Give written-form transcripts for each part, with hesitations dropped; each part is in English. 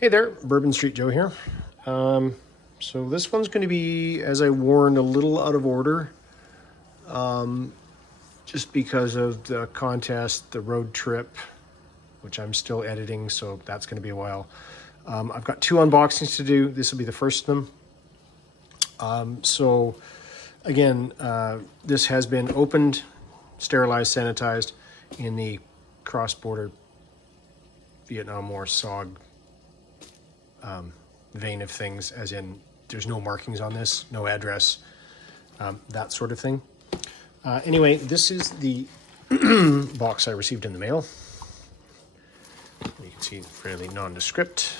Hey there, Bourbon Street Joe here. So this one's going to be, as I warned, a little out of order, just because of the contest, the road trip, which I'm still editing, so that's going to be a while. I've got 2 unboxings to do. This will be the first of them. So again, this has been opened, sterilized, sanitized in the cross-border Vietnam War SOG vein of things, as in there's no markings on this, no address, that sort of thing. Anyway, this is the box I received in the mail. You can see it's fairly nondescript.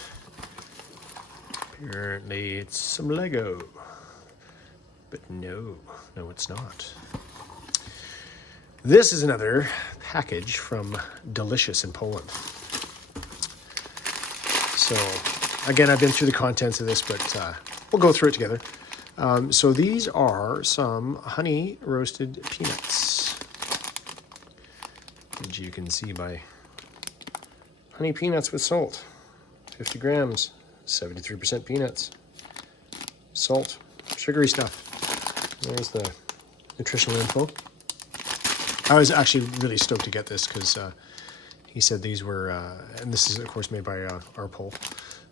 Apparently it's some Lego, but no, it's not. This is another package from Delicious in Poland. So again, I've been through the contents of this, but we'll go through it together. So these are some honey roasted peanuts, which you can see by honey peanuts with salt, 50 grams, 73% peanuts, salt, sugary stuff. There's the nutritional info. I was actually really stoked to get this because he said these were, and this is of course made by Arpol.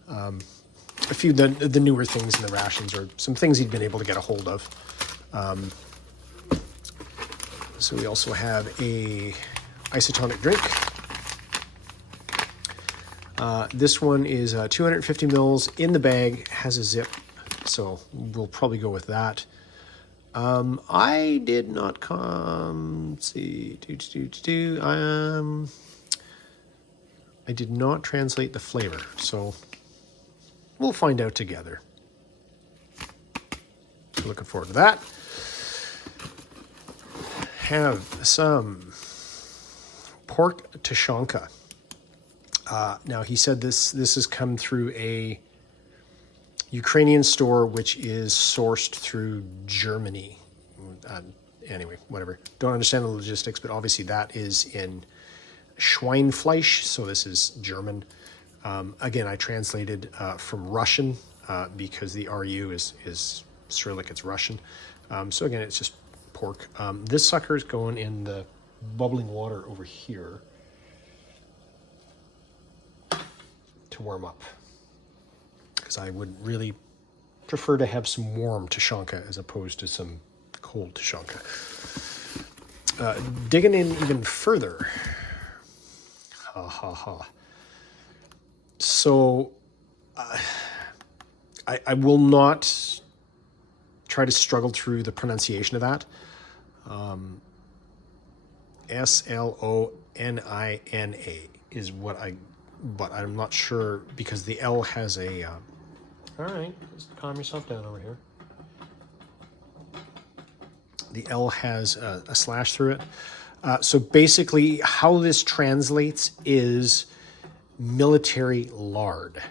A few of the newer things in the rations, or some things he'd been able to get a hold of. So we also have a isotonic drink. This one is 250 mils in the bag, has a zip, so we'll probably go with that. I did not I did not translate the flavor, so we'll find out together. So looking forward to that. Have some pork tushonka. Now he said this has come through a Ukrainian store, which is sourced through Germany. Anyway, whatever. Don't understand the logistics, but obviously that is in Schweinfleisch, so this is German. Again, I translated from Russian because the RU is Cyrillic, it's Russian. So again, it's just pork. This sucker is going in the bubbling water over here to warm up, because I would really prefer to have some warm tushonka as opposed to some cold tushonka. Digging in even further. So I will not try to struggle through the pronunciation of that. Slonina is but I'm not sure, because the L has a, all right, just calm yourself down over here. The L has a slash through it. So basically how this translates is military lard.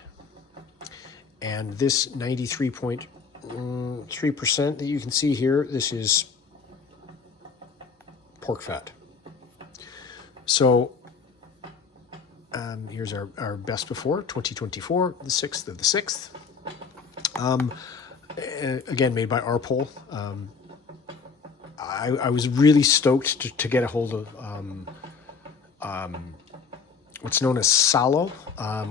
And this 93.3% that you can see here, this is pork fat. So here's our best before, 2024, the 6th of the 6th. Again, made by Arpol. I was really stoked to get a hold of what's known as salo,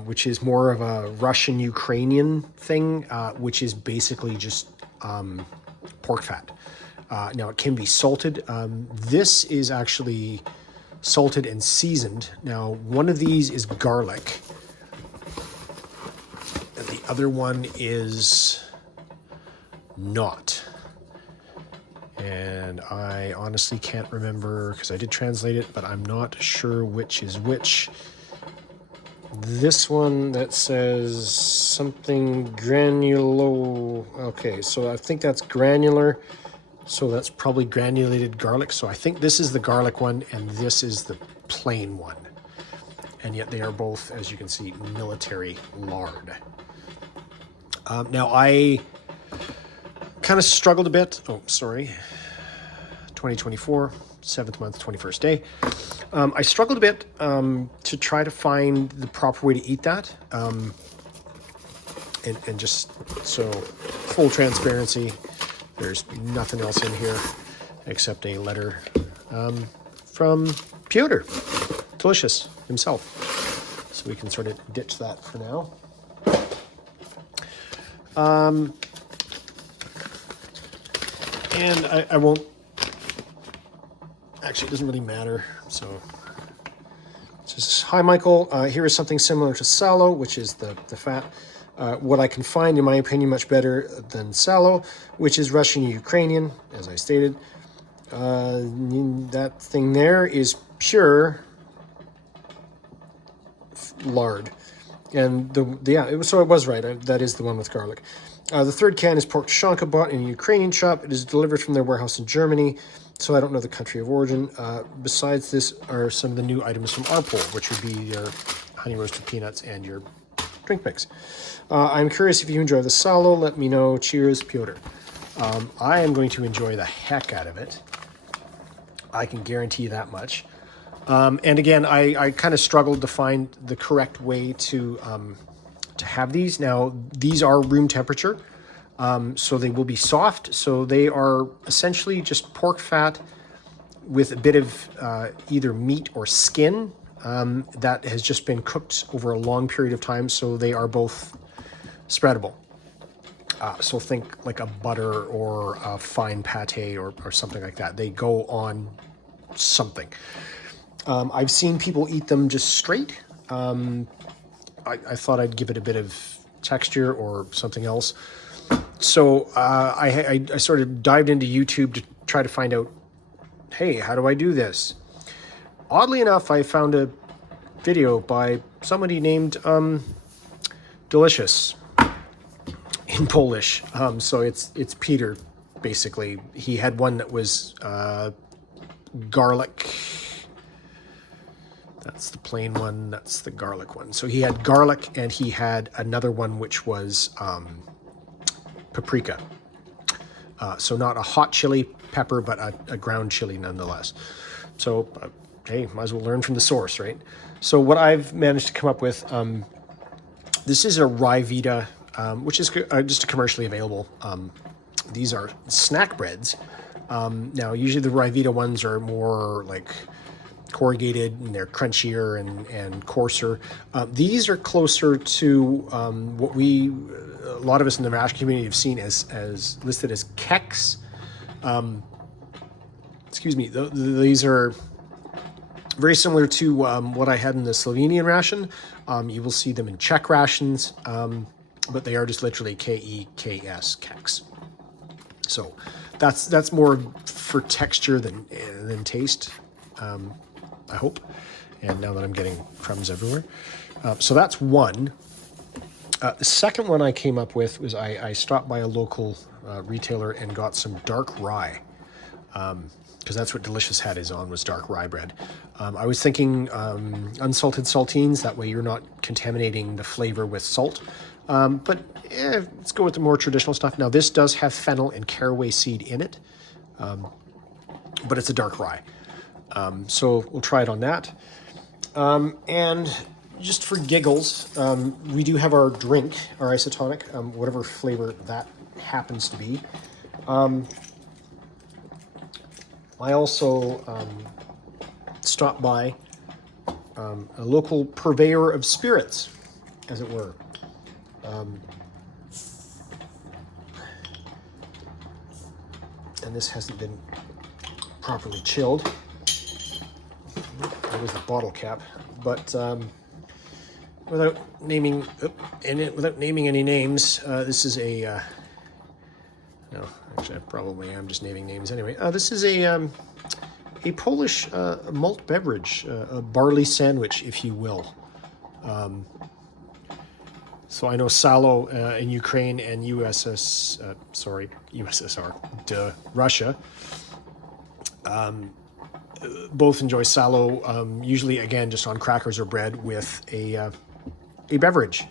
which is more of a Russian Ukrainian thing, which is basically just pork fat. Now it can be salted. This is actually salted and seasoned. Now one of these is garlic, and the other one is not. And I honestly can't remember, because I did translate it, but I'm not sure which is which. This one that says something granulo. Okay, so I think that's granular. So that's probably granulated garlic. So I think this is the garlic one and this is the plain one. And yet they are both, as you can see, military lard. Now I kind of struggled a bit. Oh, sorry. 2024, 7th month, 21st day. I struggled a bit to try to find the proper way to eat that. And just so full transparency, there's nothing else in here except a letter from Piotr, Delicious himself. So we can sort of ditch that for now. And I won't, actually it doesn't really matter. So it says, hi Michael, here is something similar to Salo, which is the fat. What I can find, in my opinion, much better than Salo, which is Russian Ukrainian, as I stated. That thing there is pure lard. And so it was right. That is the one with garlic. The third can is pork tushonka, bought in a Ukrainian shop. It is delivered from their warehouse in Germany, so I don't know the country of origin. Besides this are some of the new items from Arpol, which would be your honey roasted peanuts and your drink mix. I'm curious if you enjoy the Salo. Let me know. Cheers, Piotr. I am going to enjoy the heck out of it. I can guarantee that much. And again, I kind of struggled to find the correct way to have these. Now, these are room temperature, so they will be soft. So they are essentially just pork fat with a bit of either meat or skin that has just been cooked over a long period of time. So they are both spreadable. So think like a butter or a fine pate or something like that. They go on something. I've seen people eat them just straight. I thought I'd give it a bit of texture or something else. So I sort of dived into YouTube to try to find out, hey, how do I do this? Oddly enough, I found a video by somebody named Delicious in Polish. So it's Peter, basically. He had one that was garlic. That's the plain one. That's the garlic one. So he had garlic, and he had another one which was paprika. So not a hot chili pepper, but a ground chili nonetheless. So, hey, might as well learn from the source, right? So what I've managed to come up with, this is a rye vita, which is just commercially available. These are snack breads. Now, usually the rye vita ones are more like corrugated and they're crunchier and coarser. These are closer to what a lot of us in the mash community have seen as listed as keks. Excuse me. These are very similar to what I had in the Slovenian ration. You will see them in Czech rations, but they are just literally K-E-K-S, keks. So that's more for texture than taste. I hope. And now that I'm getting crumbs everywhere. So that's one. The second one I came up with was I stopped by a local retailer and got some dark rye. Because that's what Delicious had was dark rye bread. I was thinking unsalted saltines. That way you're not contaminating the flavor with salt. But let's go with the more traditional stuff. Now this does have fennel and caraway seed in it. But it's a dark rye. So we'll try it on that. And just for giggles, we do have our drink, our isotonic, whatever flavor that happens to be. I also stopped by a local purveyor of spirits, as it were. And this hasn't been properly chilled. That was the bottle cap, but without naming any names, this is a no. Actually, I probably am just naming names anyway. This is a Polish malt beverage, a barley sandwich, if you will. So I know Salo in Ukraine and USSR, Russia. Both enjoy Salo, usually again just on crackers or bread with a beverage.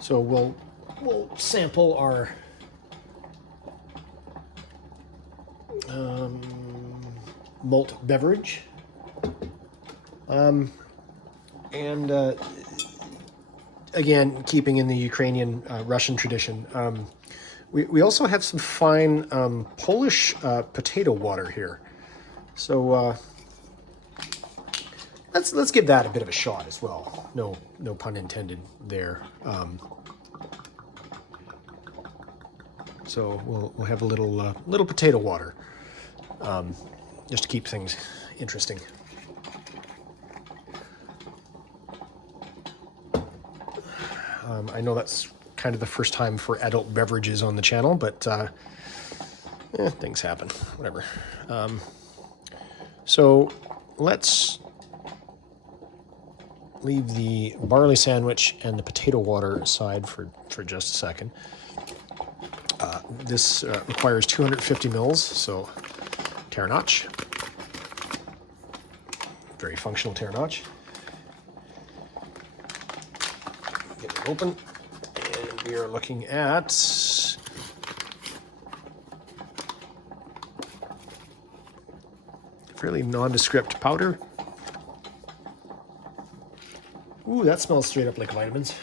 So we'll sample our malt beverage, and again, keeping in the Ukrainian Russian tradition. We also have some fine Polish potato water here. So let's give that a bit of a shot as well. No pun intended there. So we'll have a little potato water, just to keep things interesting. I know that's kind of the first time for adult beverages on the channel, but things happen, whatever. So let's leave the barley sandwich and the potato water aside for just a second. This requires 250 mils, so terre notch. Very functional terre notch. Get it open, and we are looking at fairly nondescript powder. Ooh, that smells straight up like vitamins.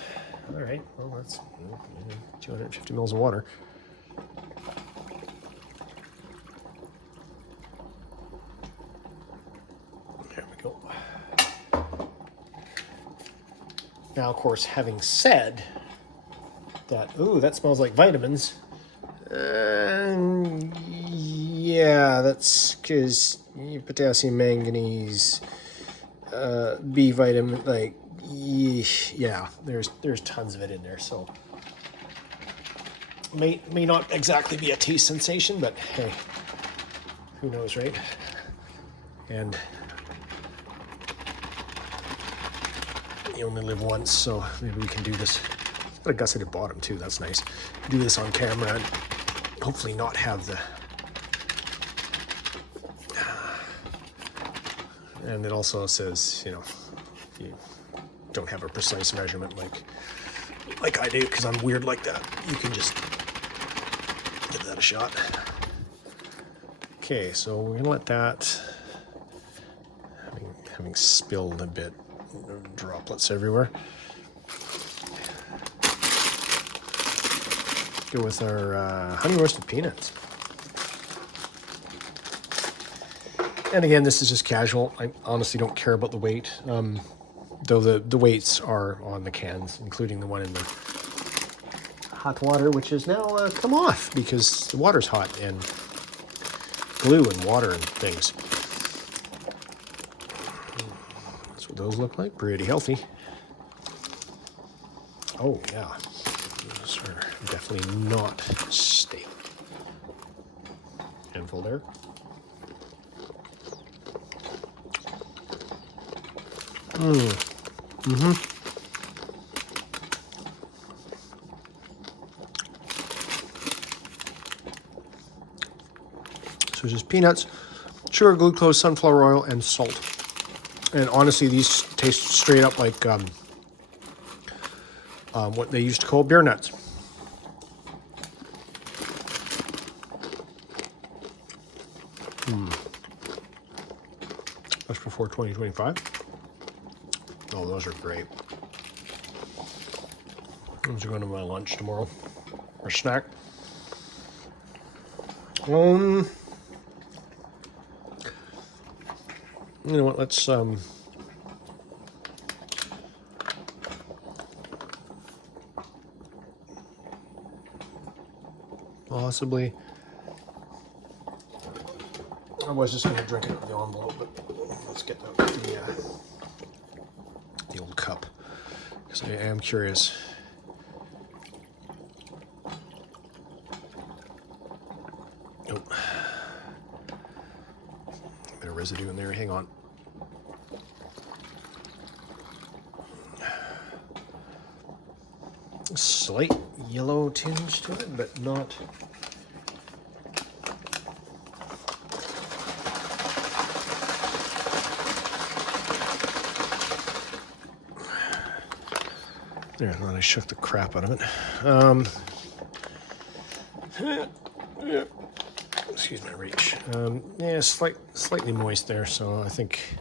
All right, well, that's 250 mils of water. There we go. Now, of course, having said that, ooh, that smells like vitamins. Yeah, that's because potassium, manganese, B vitamin, like, yeah, there's tons of it in there. So may not exactly be a taste sensation, but hey, who knows, right? And you only live once, so maybe we can do this. It's got a gusseted bottom too. That's nice. Do this on camera and hopefully not have the. And it also says, you know, if you don't have a precise measurement like I do, because I'm weird like that, you can just give that a shot. Okay, so we're gonna let that, having spilled a bit, droplets everywhere. Go with our honey roasted peanuts. And again, this is just casual. I honestly don't care about the weight, though the weights are on the cans, including the one in the hot water, which is now come off because the water's hot and glue and water and things. That's what those look like. Pretty healthy. Oh, yeah. Those are definitely not steak. Handful there. So just peanuts, sugar, glucose, sunflower oil, and salt. And honestly, these taste straight up like what they used to call beer nuts. That's before 2025. Oh, those are great. Those are going to my lunch tomorrow, or snack. You know what? Let's possibly. I was just going to drink it out of the envelope, but let's get out the old cup because I am curious. Oh, a bit of residue in there. Hang on. A slight yellow tinge to it, but not. There, and then I shook the crap out of it. Excuse my reach. Yeah, slightly moist there, so I think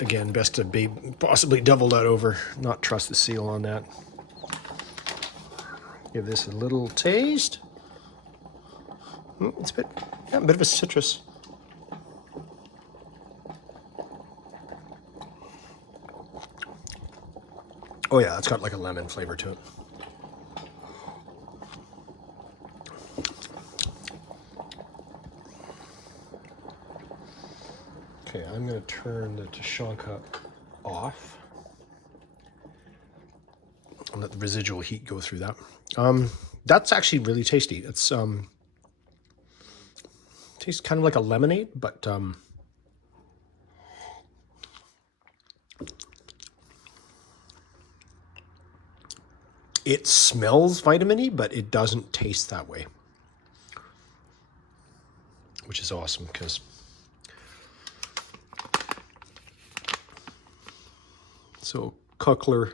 again, best to be possibly double that over, not trust the seal on that. Give this a little taste. It's a bit of a citrus. Oh yeah, it's got like a lemon flavor to it. Okay, I'm going to turn the Tushonka off and let the residual heat go through that. That's actually really tasty. It's tastes kind of like a lemonade, but it smells vitamin-y, but it doesn't taste that way, which is awesome because so Kuckler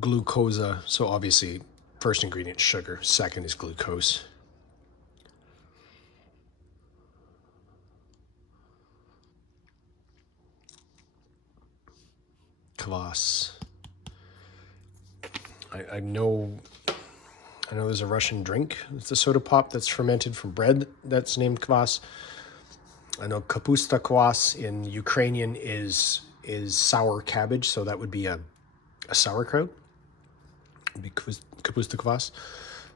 glucosa. So obviously, first ingredient sugar, second is glucose. Kvass. I know there's a Russian drink. It's a soda pop that's fermented from bread that's named kvass. I know kapusta kvass in Ukrainian is sour cabbage, so that would be a sauerkraut. It would be kapusta kvass.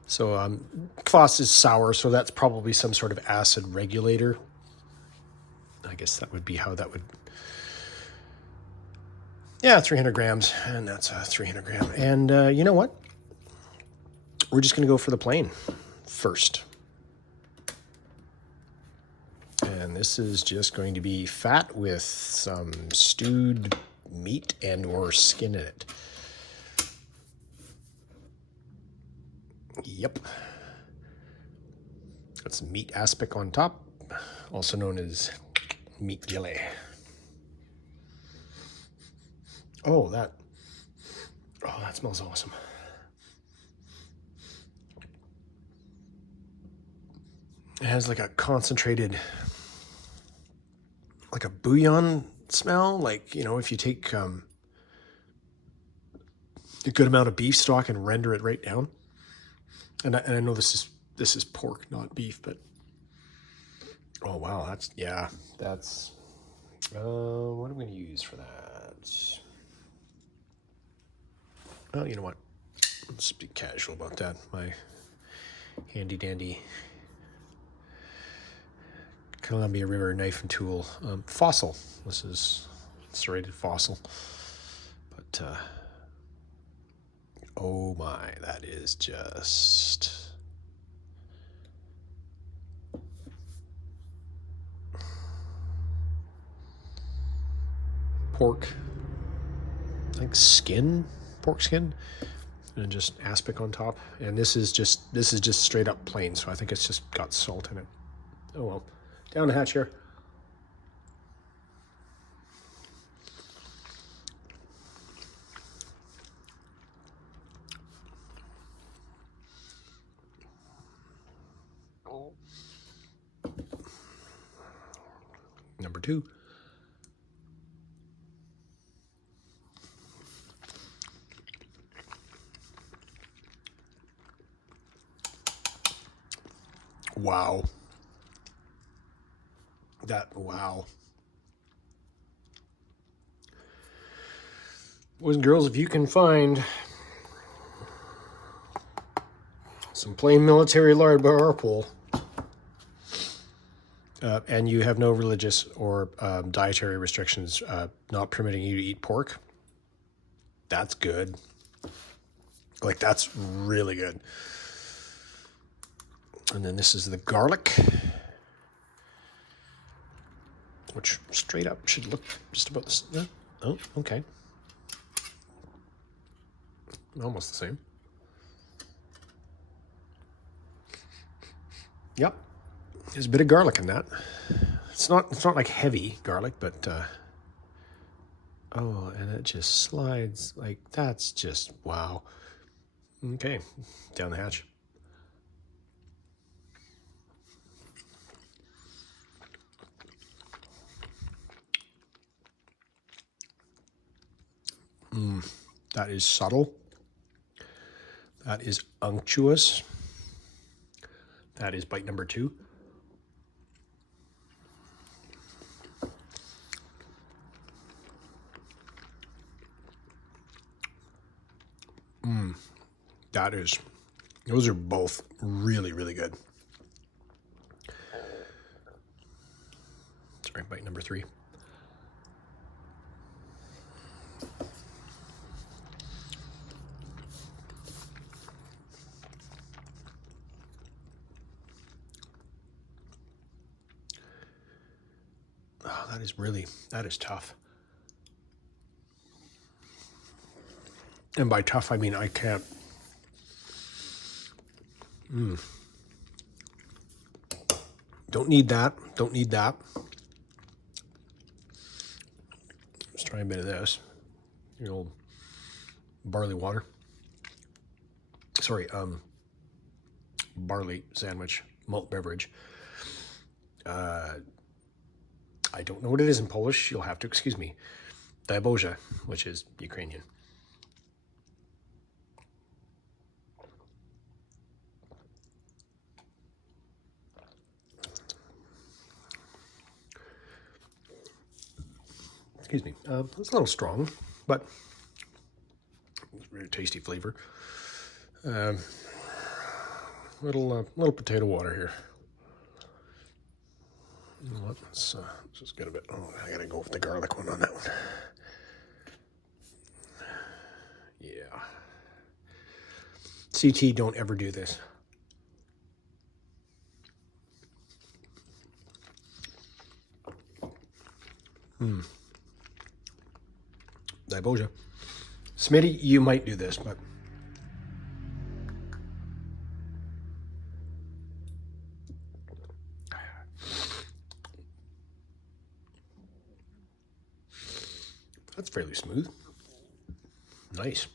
So kvass is sour, so that's probably some sort of acid regulator. I guess that would be how that would... Yeah, 300 grams, and that's a 300 gram. And you know what? We're just going to go for the plain first. And this is just going to be fat with some stewed meat and or skin in it. Yep. Got some meat aspic on top, also known as meat jelly. Oh, that smells awesome. It has like a concentrated, like a bouillon smell. Like, you know, if you take a good amount of beef stock and render it right down. And I know this is pork, not beef, but oh wow, that's what am I going to use for that? Well, you know what? Let's be casual about that. My handy dandy Columbia River knife and tool. Fossil. This is serrated fossil. But, oh my, that is just... pork. I think skin, pork skin, and just aspic on top. And this is just straight up plain, so I think it's just got salt in it. Oh well. Down the hatch here. Number 2. Wow. Wow. Boys and girls, if you can find some plain military lard by our pool, and you have no religious or dietary restrictions not permitting you to eat pork, that's good. Like, that's really good. And then this is the garlic, which straight up should look just about the same. Oh, okay. Almost the same. Yep. There's a bit of garlic in that. It's not like heavy garlic, but oh, and it just slides like that's just wow. Okay, down the hatch. That is subtle. That is unctuous. That is bite number 2. Those are both really, really good. Sorry, bite number 3. Oh, that is tough. And by tough, I mean I can't. Don't need that. Don't need that. Let's try a bit of this. Your old barley water. Sorry, barley sandwich, malt beverage. I don't know what it is in Polish. You'll have to excuse me. Daboja, which is Ukrainian. Excuse me. It's a little strong, but it's a very tasty flavor. Little potato water here. You know what? Let's just get a bit. Oh, I gotta go with the garlic one on that one. Yeah. CT, don't ever do this. Daboja. Smitty, you might do this, but that's fairly smooth. Nice.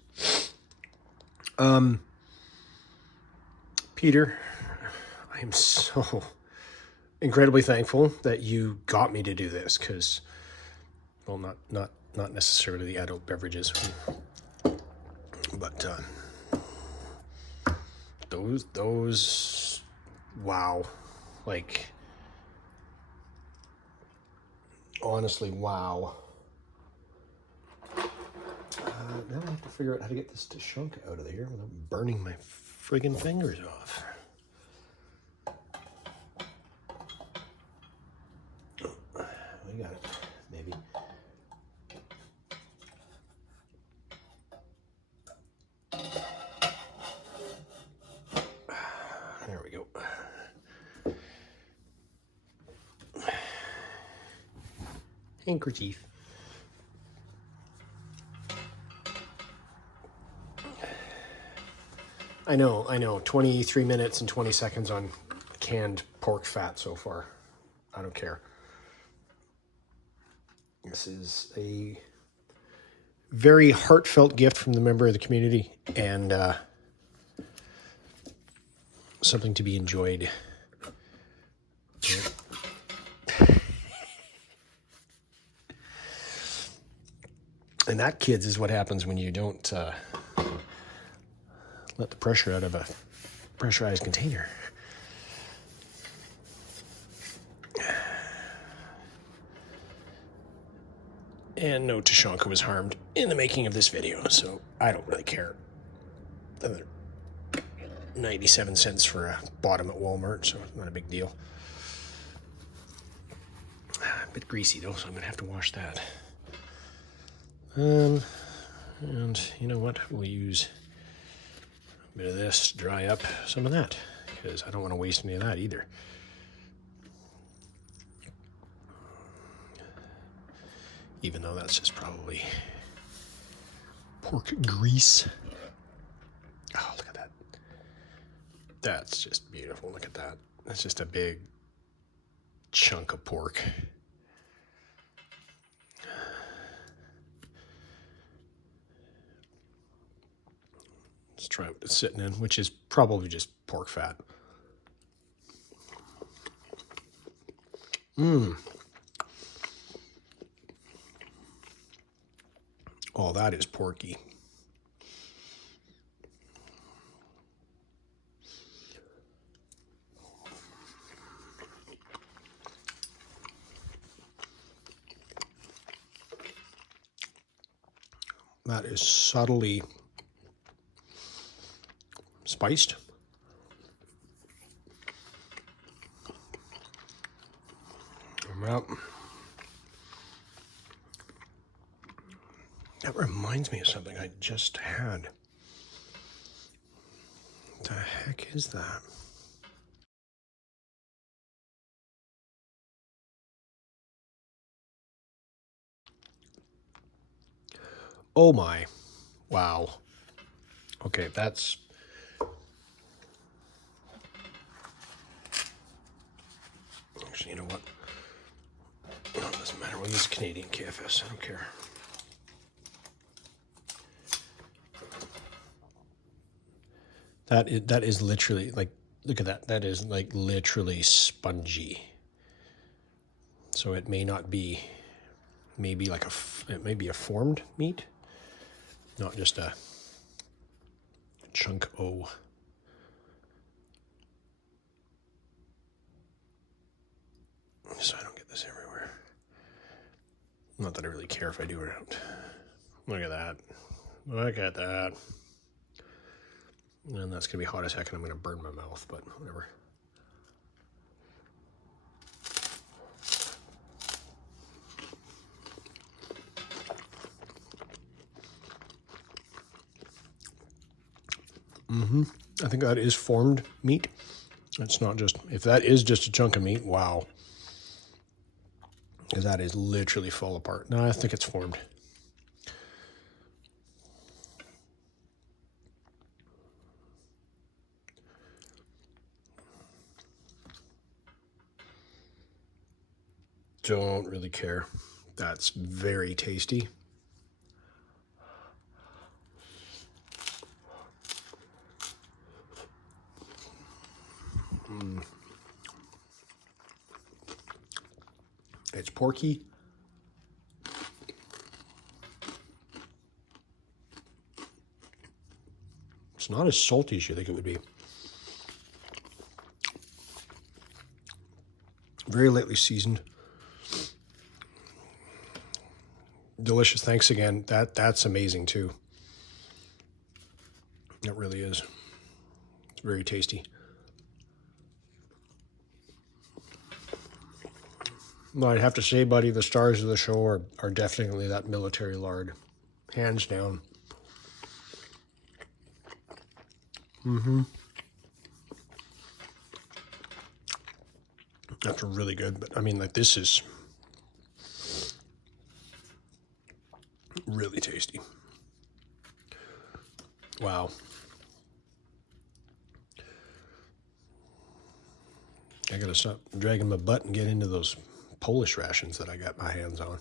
Peter, I am so incredibly thankful that you got me to do this, because, well, not necessarily the adult beverages, but those, wow, like, honestly, wow. Now I have to figure out how to get this Tushonka out of here without burning my friggin' fingers off. We got it, maybe. There we go. Handkerchief. I know. 23 minutes and 20 seconds on canned pork fat so far. I don't care. This is a very heartfelt gift from the member of the community, and something to be enjoyed. And that, kids, is what happens when you don't let the pressure out of a pressurized container. And no Tushonka was harmed in the making of this video, so I don't really care. Another 97 cents for a bottom at Walmart, so not a big deal. A bit greasy though, so I'm gonna have to wash that. And you know what? We'll use a bit of this to dry up some of that, because I don't want to waste any of that either. Even though that's just probably pork grease. Oh, look at that. That's just beautiful. Look at that. That's just a big chunk of pork. Let's try what it's sitting in, which is probably just pork fat. Oh, that is Porky. That is subtly spiced. Well, that reminds me of something I just had. What the heck is that? Oh my. Wow. Okay, that's... Actually, you know what? No, it doesn't matter. We'll use Canadian KFS. I don't care. That is literally, like, look at that. That is, like, literally spongy. So it may not be, maybe like it may be a formed meat, not just a chunk O. So I don't get this everywhere. Not that I really care if I do or don't. Look at that. Look at that. And that's going to be hot as heck and I'm going to burn my mouth, but whatever. I think that is formed meat. It's not just, if that is just a chunk of meat, wow. Because that is literally fall apart. No, I think it's formed. Don't really care. That's very tasty. It's Porky. It's not as salty as you think it would be. Very lightly seasoned. Delicious. Thanks again. That's amazing too. It really is. It's very tasty. Well, I'd have to say, buddy, the stars of the show are definitely that military lard. Hands down. That's really good. But I mean, like, this is really tasty. Wow. I gotta stop dragging my butt and get into those Polish rations that I got my hands on.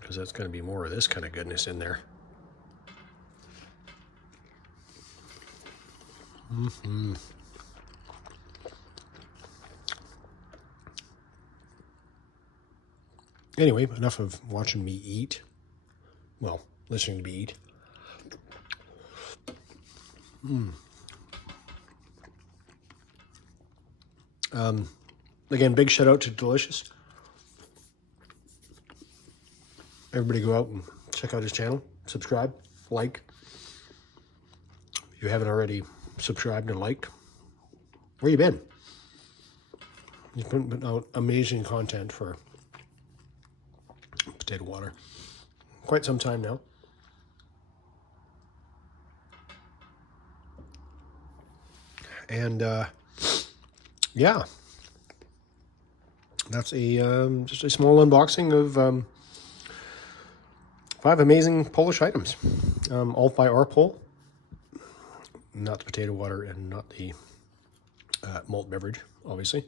Because that's gonna be more of this kind of goodness in there. Anyway, enough of watching me eat. Well, listening to me eat. Again, big shout out to Delicious. Everybody go out and check out his channel. Subscribe, like. If you haven't already subscribed and liked, where you been? He's putting out amazing content for potato water. Quite some time now. And yeah, that's just a small unboxing of 5 amazing Polish items, all by our Pole. Not the potato water and not the malt beverage, obviously.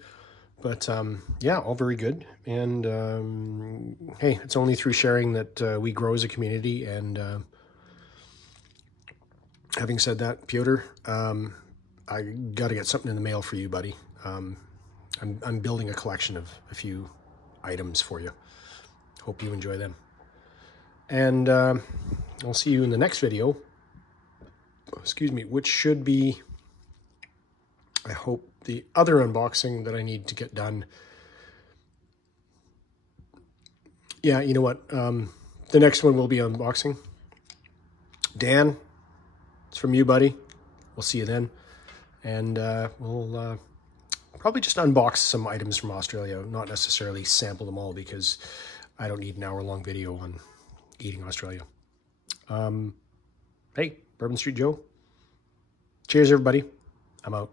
But yeah, all very good. And hey, it's only through sharing that we grow as a community. And having said that, Piotr, I got to get something in the mail for you, buddy. I'm building a collection of a few items for you. Hope you enjoy them. And I'll see you in the next video. Excuse me, which should be, I hope, the other unboxing that I need to get done Yeah, you know what? The next one will be unboxing. Dan, it's from you, buddy. We'll see you then. And we'll probably just unbox some items from Australia, not necessarily sample them all because I don't need an hour-long video on eating Australia. Hey, Bourbon Street Joe. Cheers, everybody. I'm out.